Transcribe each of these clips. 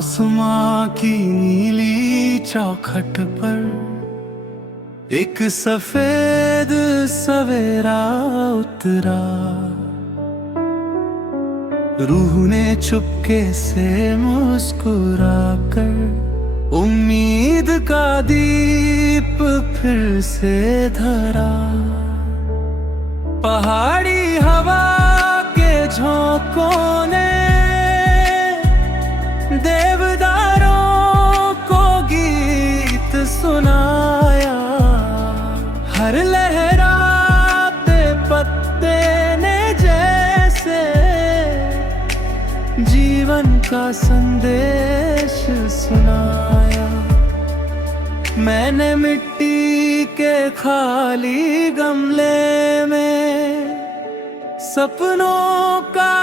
आसमां की नीली चौखट पर एक सफेद सवेरा उतरा। रूह ने चुपके से मुस्कुराकर उम्मीद का दीप फिर से धरा। पहाड़ी हवा के झोंकों ने देवदारों को गीत सुनाया। हर लहराते पत्ते ने जैसे जीवन का संदेश सुनाया। मैंने मिट्टी के खाली गमले में सपनों का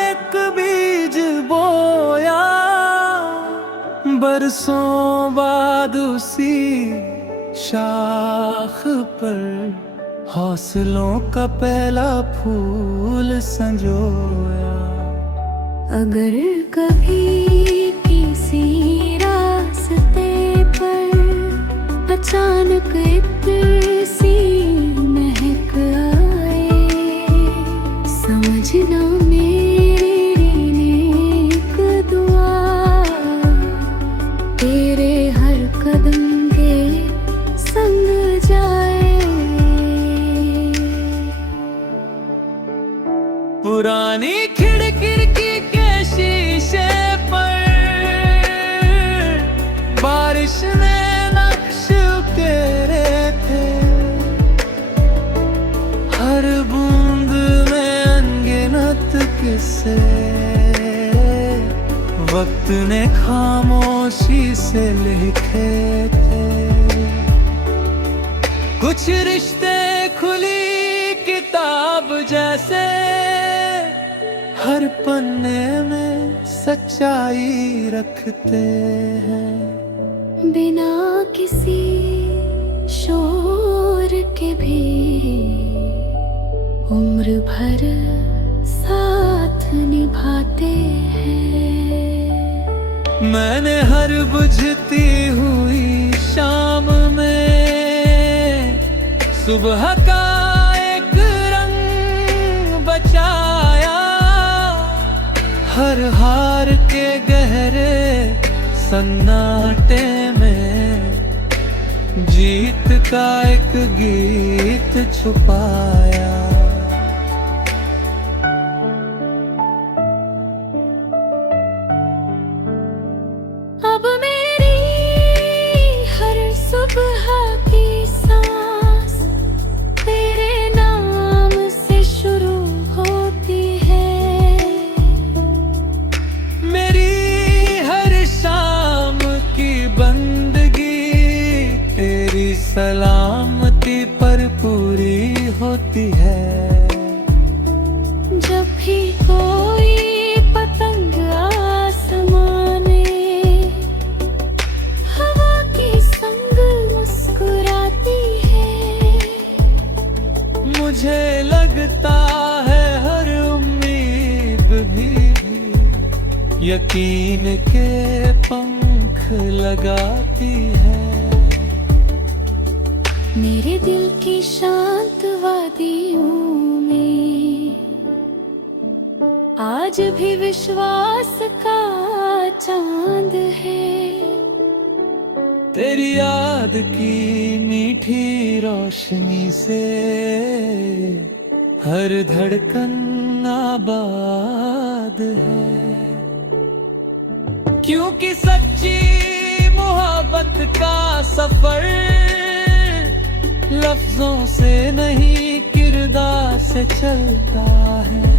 एक बीज बोया। बरसों बाद उसी शाख पर हौसलों का पहला फूल संजोया। अगर कभी किसी रास्ते पर अचानक इत्र सी महक आए, समझना मेरी नेक दुआ तेरे हर कदम के संग जाए। पुरानी खिड़की के शीशे पर बारिश ने नक्श उकेरे थे। हर बूंद में अनगिनत किस्से वक्त ने खामोशी से लिखे थे। कुछ रिश्ते खुली किताब जैसे हर पन्ने में सच्चाई रखते हैं। बिना किसी शोर के भी उम्र भर साथ निभाते हैं। मैंने हर बुझती हुई शाम में सुबह का एक रंग बचाया। हर हार के गहरे सन्नाटे में जीत का एक गीत छुपाया। अब मेरी हर सुबह की सांस तेरे नाम से शुरू होती है। मेरी हर शाम की बंदगी तेरी सलामती पर पूरी होती है। जब भी कोई पतंग आसमान में हवा के संग मुस्कुराती है, मुझे लगता है हर उम्मीद भी यकीन के पंख लगाती है। मेरे दिल की शांत वादियों में आज भी विश्वास का चांद है। तेरी याद की मीठी रोशनी से हर धड़कन आबाद है। क्योंकि सच्ची मोहब्बत का सफर लफ्जों से नहीं किरदार से चलता है।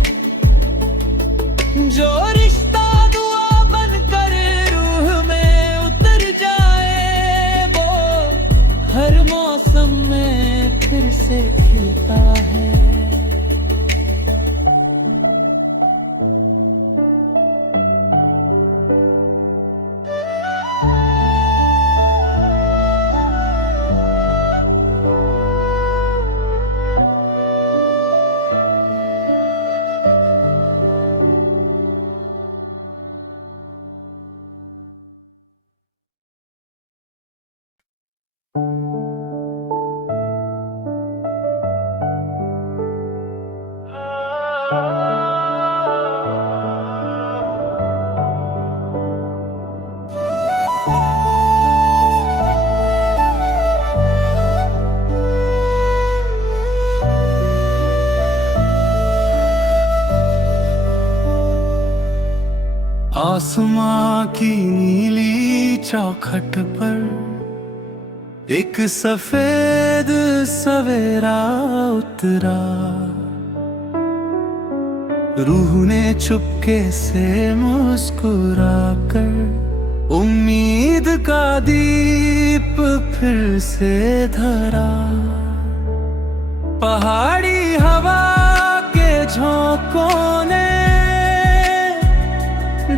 जो रिश्ता दुआ बनकर रूह में उतर जाए वो हर मौसम में फिर से खिलता है। आसमां की नीली चौखट पर एक सफेद सवेरा उतरा। रूह ने चुपके से मुस्कुरा कर उम्मीद का दीप फिर से धरा। पहाड़ी हवा के झोंकों ने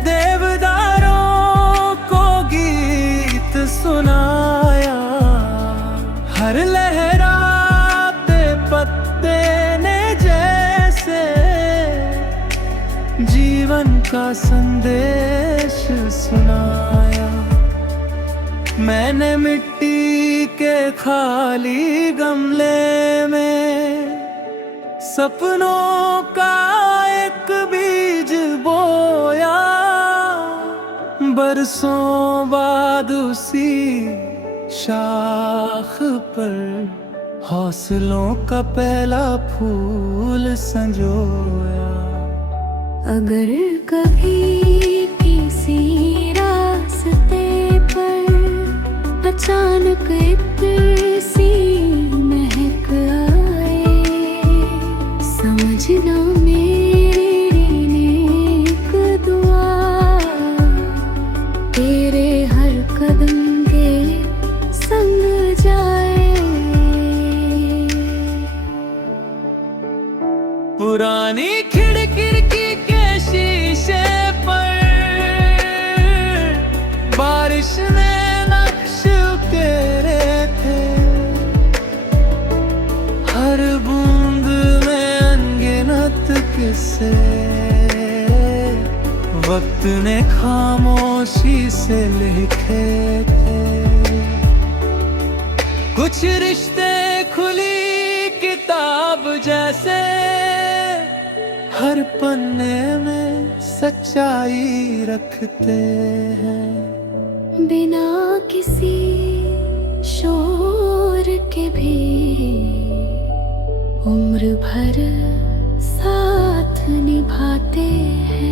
देवदारों को गीत सुनाया। हर लहराते पत्ते ने जैसे जीवन का संदेश सुनाया। मैंने मिट्टी के खाली गमले में सपनों का एक बीज बोया। बरसों बाद उसी शाख पर हौसलों का पहला फूल संजोया। अगर कभी किसी रास्ते पर अचानक इत्र सी महक आए, समझना मेरी नेक दुआ तेरे हर कदम के संग जाए। पुरानी खिड़की के शीशे पर बारिश ने नक्श उकेरे थे। हर बूंद में अनगिनत किस्से वक्त ने खामोशी से लिखे थे। कुछ रिश्ते खुली किताब जैसे हर पन्ने में सच्चाई रखते हैं। बिना किसी शोर के भी उम्र भर साथ निभाते हैं।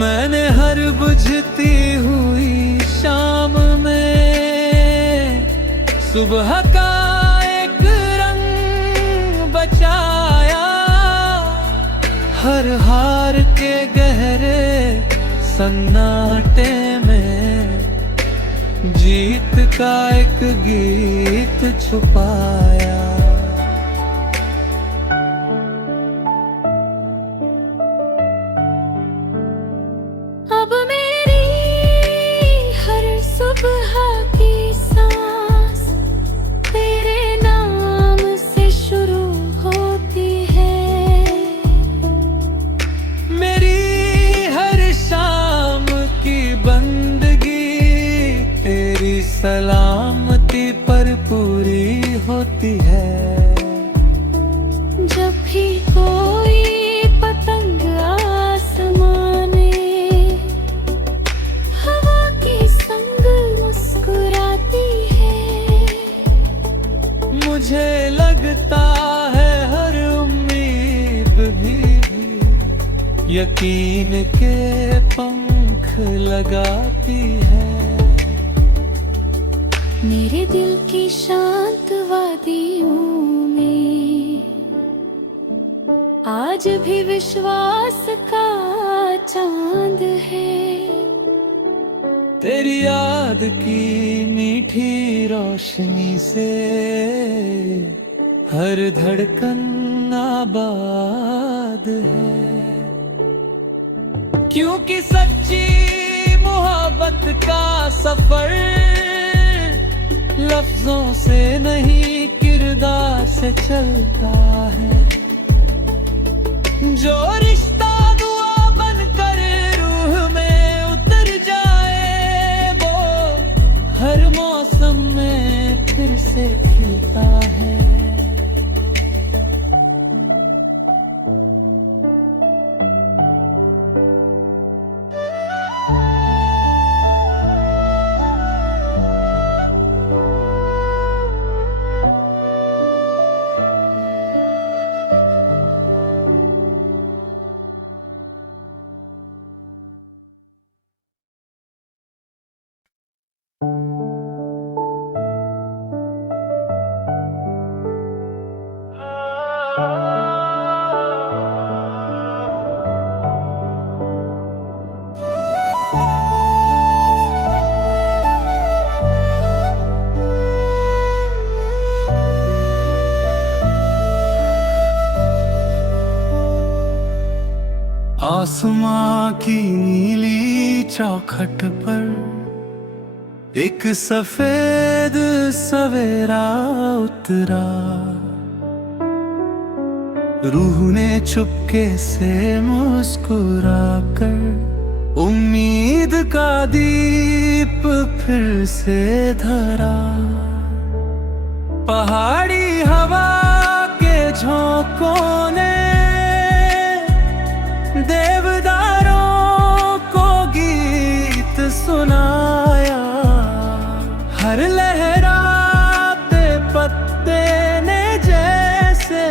मैंने हर बुझती हुई शाम में सुबह का एक रंग बचाया। हर हार के गहरे सन्नाटे में जीत का एक गीत छुपाया। अब मेरी हर सुबह की सांस तेरे नाम से शुरू होती है। मेरी हर शाम की बंदगी तेरी सलामती पर पूरी होती है। जब भी कोई पतंग आसमान में हवा के संग मुस्कुराती है, मुझे लगता है हर उम्मीद भी यकीन के पंख लगाती है। मेरे दिल की शांत वादियों में आज भी विश्वास का चांद है। तेरी याद की मीठी रोशनी से हर धड़कन आबाद है। क्योंकि सच्ची मोहब्बत का सफर लफ्जों से नहीं किरदार से चलता है। जो रिश्ता दुआ बनकर रूह में उतर जाए वो हर मौसम में फिर से खिलता है। आसमां की नीली चौखट पर एक सफेद सवेरा उतरा। रूह ने चुपके से मुस्कुराकर उम्मीद का दीप फिर से धरा। पहाड़ी हवा के झोंकों ने देवदारों को गीत सुनाया। हर लहराते पत्ते ने जैसे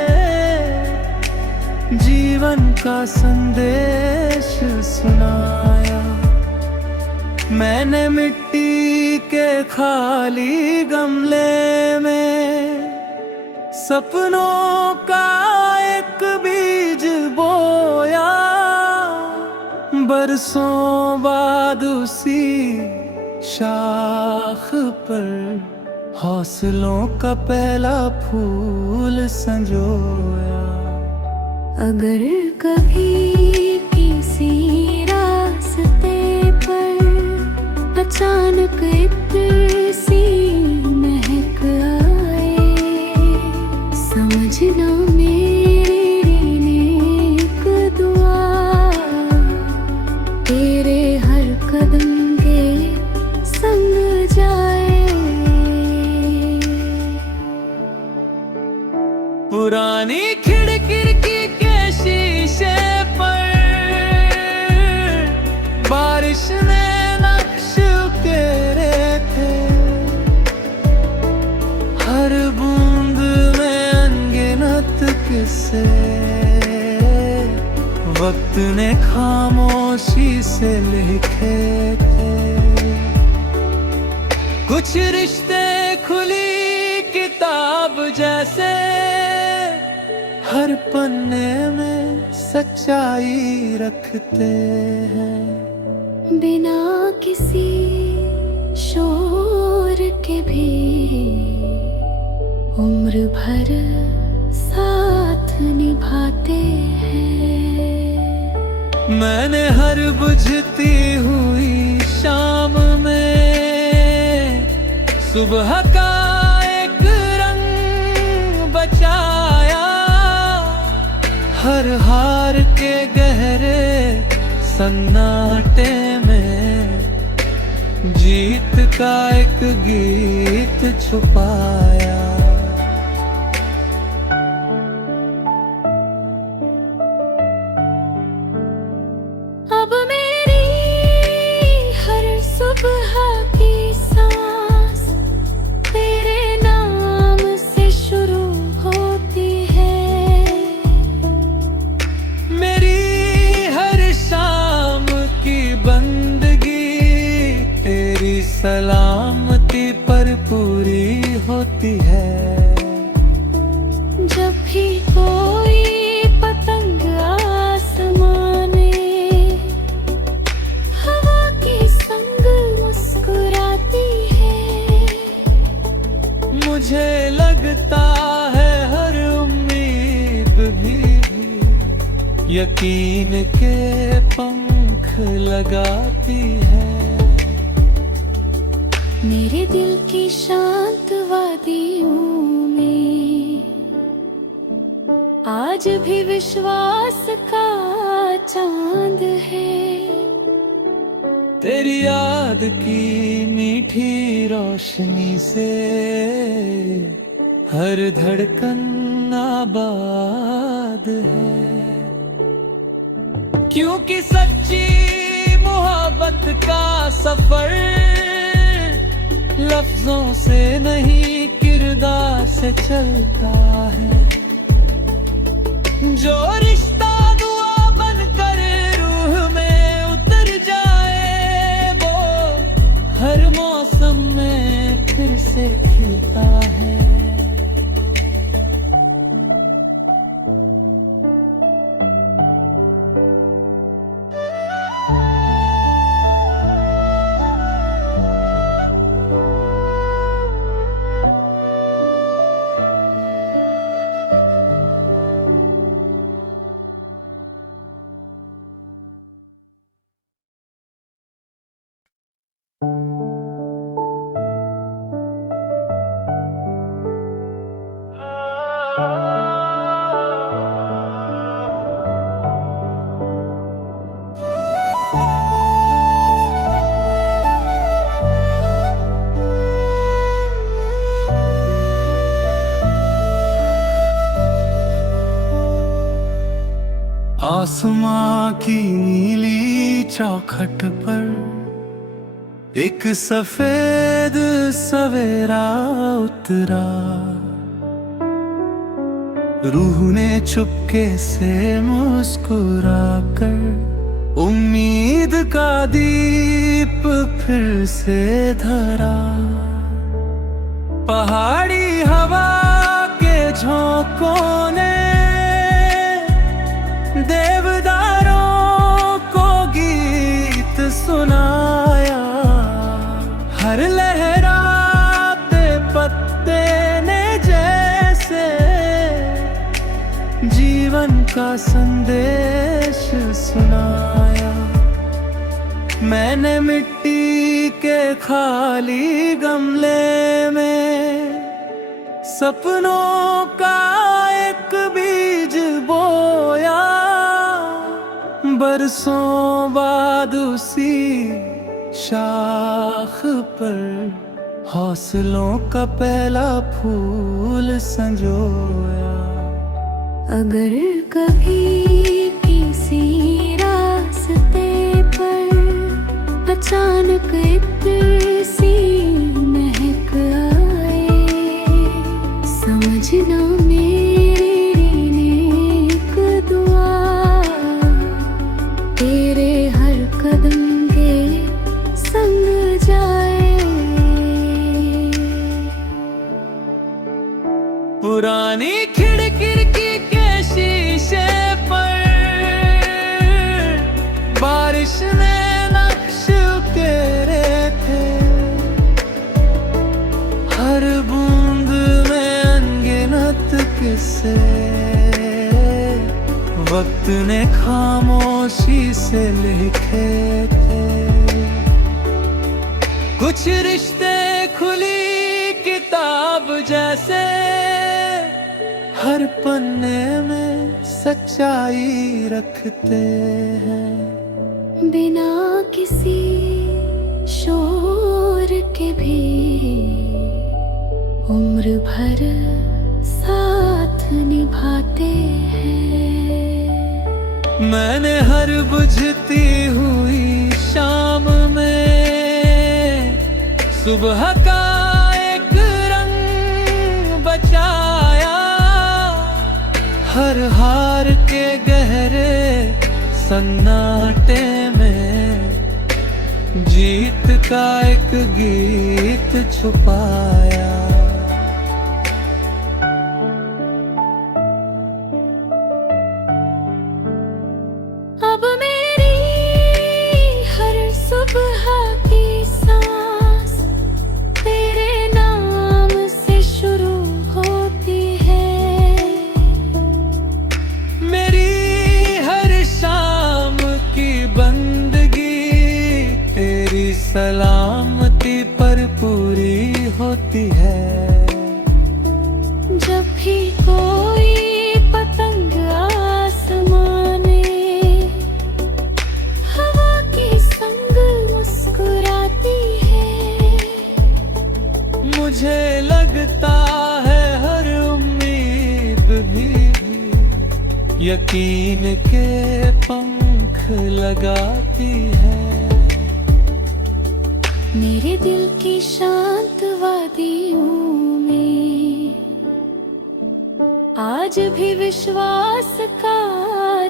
जीवन का संदेश सुनाया। मैंने मिट्टी के खाली गमले में सपनों का एक बीज बोया। बरसों बाद उसी शाख पर हौसलों का पहला फूल संजोया। अगर कभी किसी रास्ते पर अचानक इत्र सी महक आए, समझना मेरी नेक दुआ तेरे हर कदम के संग जाए। पुरानी खिड़की के शीशे पर बारिश ने नक्श उकेरे थे। हर बूंद में अनगिनत किस्से वक्त ने खामोशी से लिखे थे। कुछ रिश्ते खुली किताब जैसे हर पन्ने में सच्चाई रखते हैं। बिना किसी शोर के भी उम्र भर साथ निभाते हैं। मैंने हर बुझती हुई शाम में सुबह का एक रंग बचाया। हर हार के गहरे सन्नाटे में जीत का एक गीत छुपाया। अब मेरी हर सुबह की सांस तेरे नाम से शुरू होती है। मेरी हर शाम की बंदगी तेरी सलामती पर पूरी होती है। जब भी कोई पतंग आसमान में हवा के संग मुस्कुराती है, मुझे लगता है हर उम्मीद भी यकीन के पंख लगाती है। मेरे दिल की शांत वादियों में आज भी विश्वास का चांद है। तेरी याद की मीठी रोशनी से हर धड़कन आबाद है। क्योंकि सच्ची मोहब्बत का सफर लफ्जों से नहीं किरदार से चलता है। जो रिश्ता दुआ बनकर रूह में उतर जाए वो हर मौसम में फिर से खिलता है। आसमां की नीली चौखट पर एक सफेद सवेरा उतरा। रूह ने चुपके से मुस्कुराकर उम्मीद का दीप फिर से धरा। पहाड़ी हवा के झोंकों ने देवदारों को गीत सुनाया। हर लहराते पत्ते ने जैसे जीवन का संदेश सुनाया। मैंने मिट्टी के खाली गमले में सपनों का एक बीज बोया। बरसों बाद उसी शाख पर हौसलों का पहला फूल संजोया। अगर कभी किसी रास्ते पर अचानक इत्र सी महक आए, समझना मेरी नेक दुआ तेरे हर कदम के संग जाए। पुरानी खिड़की के शीशे पर बारिश ने नक्श उकेरे थे। हर बूंद में अनगिनत किस्से वक्त ने खामोशी से लिखे थे। कुछ रिश्ते खुली किताब जैसे हर पन्ने में सच्चाई रखते हैं। बिना किसी शोर के भी उम्र भर साथ निभाते हैं। मैंने हर बुझती हुई शाम में सुबह का एक रंग बचाया। हर हार के गहरे सन्नाटे में जीत का एक गीत छुपाया। अब मेरी हर सुबह की सांस तेरे नाम से शुरू होती है। मेरी हर शाम की बंदगी तेरी सलामती पर पूरी होती है। जब भी कोई पतंग आसमान में हवा के संग मुस्कुराती है, मुझे लगता है हर उम्मीद भी यकीन के पंख लगाती है। मेरे दिल की शांत वादियों में आज भी विश्वास का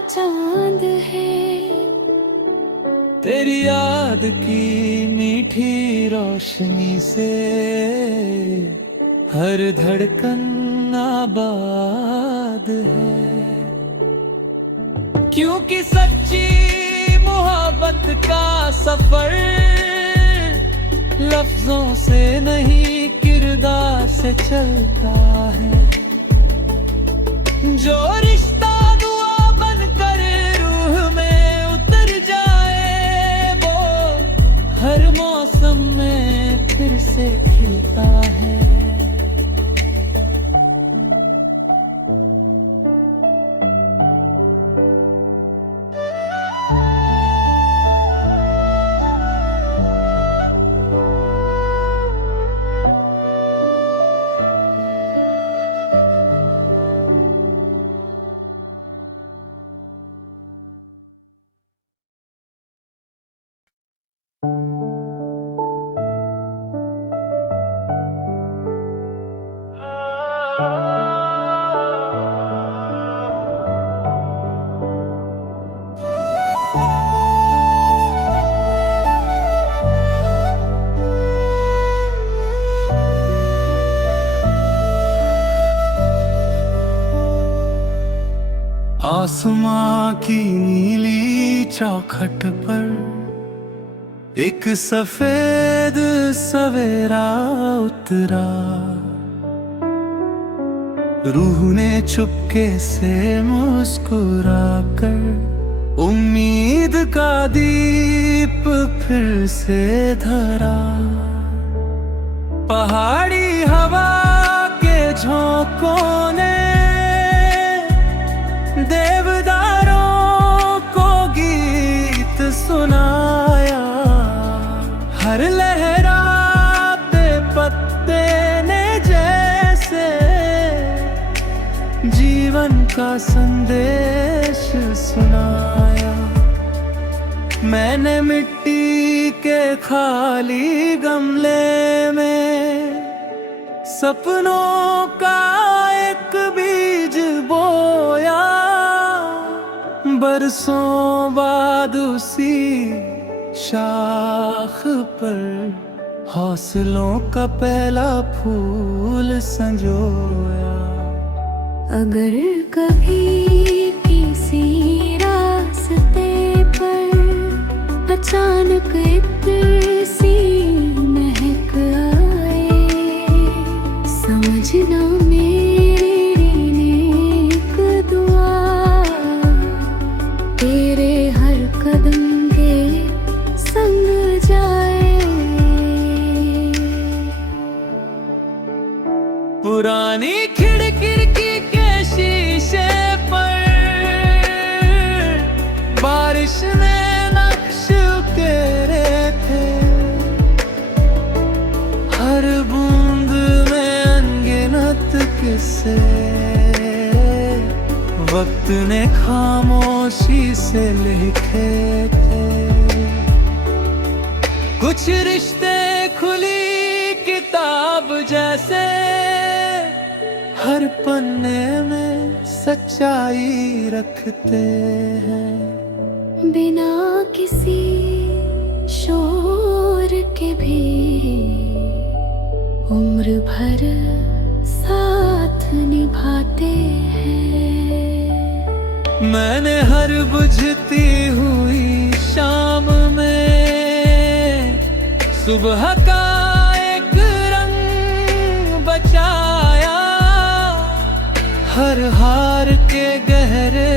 चांद है। तेरी याद की मीठी रोशनी से हर धड़कन आबाद है। क्योंकि सच्ची मोहब्बत का सफर लफ्जों से नहीं किरदार से चलता है। जो रिश्ता दुआ बनकर रूह में उतर जाए वो हर मौसम में फिर से खिलता है। आसमां की नीली चौखट पर एक सफेद सवेरा उतरा। रूह ने चुपके से मुस्कुराकर उम्मीद का दीप फिर से धरा। पहाड़ी हवा के झोंकों ने देवदारों को गीत सुनाया। हर लहराते पत्ते ने जैसे जीवन का संदेश सुनाया। मैंने मिट्टी के खाली गमले में सपनों का एक बीज बोया। बरसों बाद उसी शाख पर हौसलों का पहला फूल संजोया। अगर कभी किसी रास्ते पर अचानक इत्र सी महक आए, समझना मेरी नेक दुआ तेरे हर कदम के संग जाए। पुरानी खिड़की के शीशे पर बारिश ने नक्श उकेरे थे। हर बूंद में अनगिनत किस्से वक्त ने खामोशी से लिखे थे। कुछ रिश्ते खुली किताब जैसे हर पन्ने में सच्चाई रखते हैं। बिना किसी शोर के भी उम्र भर साथ निभाते हैं। मैंने हर बुझती हुई शाम में सुबह का एक रंग बचाया। हर हार के गहरे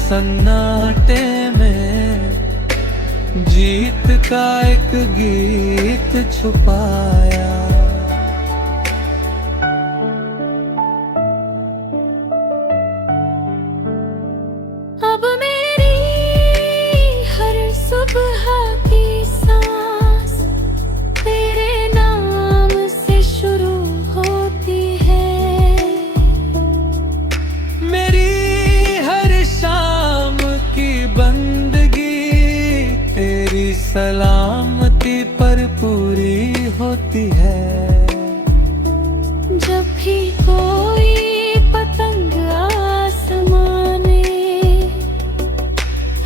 सन्नाटे में जीत का एक गीत छुपाया। अब मेरी हर सुबह की सांस तेरे नाम से शुरू होती है। मेरी हर शाम की बंदगी तेरी सलामती पर पूरी होती है। जब भी कोई पतंग आसमान में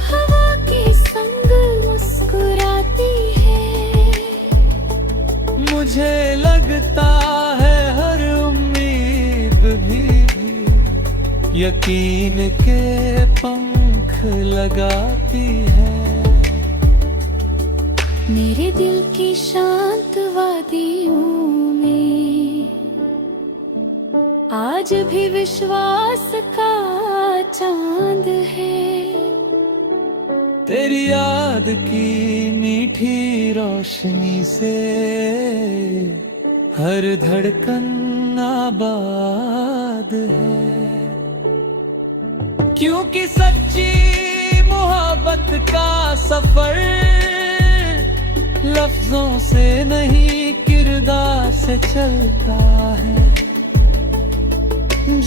हवा के संग मुस्कुराती है, मुझे लगता है हर उम्मीद भी यकीन के पंख लगाती है। मेरे दिल की शांत वादियों में आज भी विश्वास का चांद है। तेरी याद की मीठी रोशनी से हर धड़कन आबाद है। क्योंकि सच्ची मोहब्बत का सफर लफ्जों से नहीं किरदार से चलता है।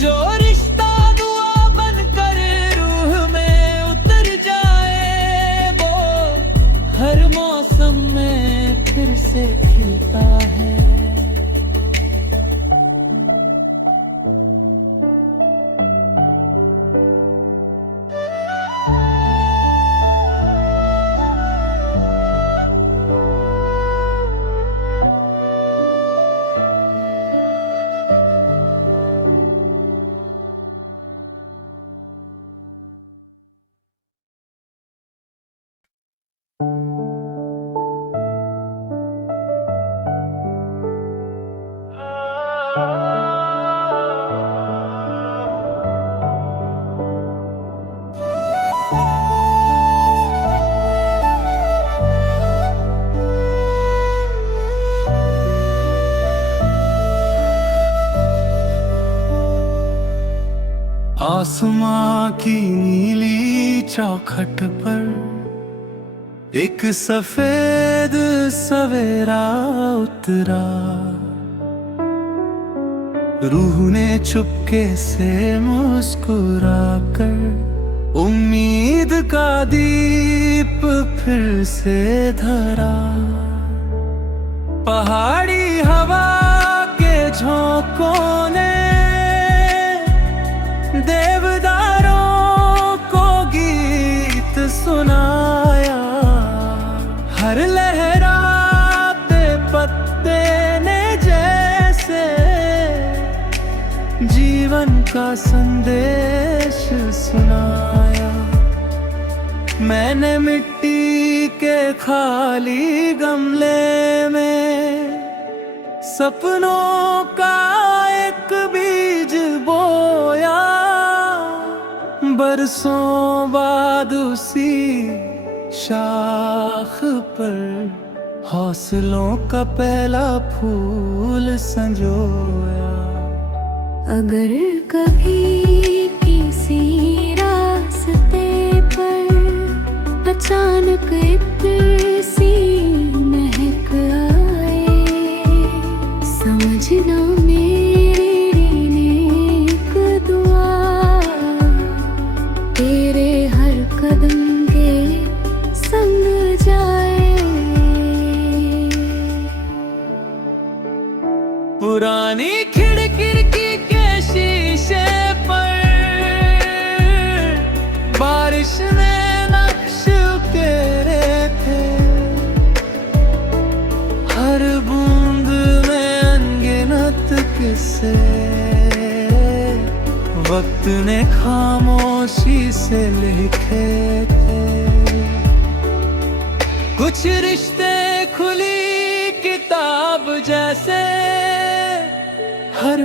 जो रिश्ता दुआ बनकर रूह में उतर जाए वो हर मौसम में फिर से खिलता है। आसमां की नीली चौखट पर एक सफेद सवेरा उतरा। रूह ने चुपके से मुस्कुराकर उम्मीद का दीप फिर से धरा। पहाड़ी हवा के झोंकों ने देवदारों को गीत सुनाया। हर लहराते पत्ते ने जैसे जीवन का संदेश सुनाया। मैंने मिट्टी के खाली गमले में सपनों का एक बीज बोया। बरसों बाद उसी शाख पर हौसलों का पहला फूल संजोया। अगर कभी किसी रास्ते पर अचानक इत्र सी महक आए, समझना मेरी नेक दुआ तेरे हर कदम के संग जाए। पुरानी खिड़की के शीशे पर बारिश ने नक्श उकेरे थे। हर बूंद में अनगिनत किस्से वक्त ने खामोशी से लिखे थे। कुछ रिश्ते खुली किताब जैसे हर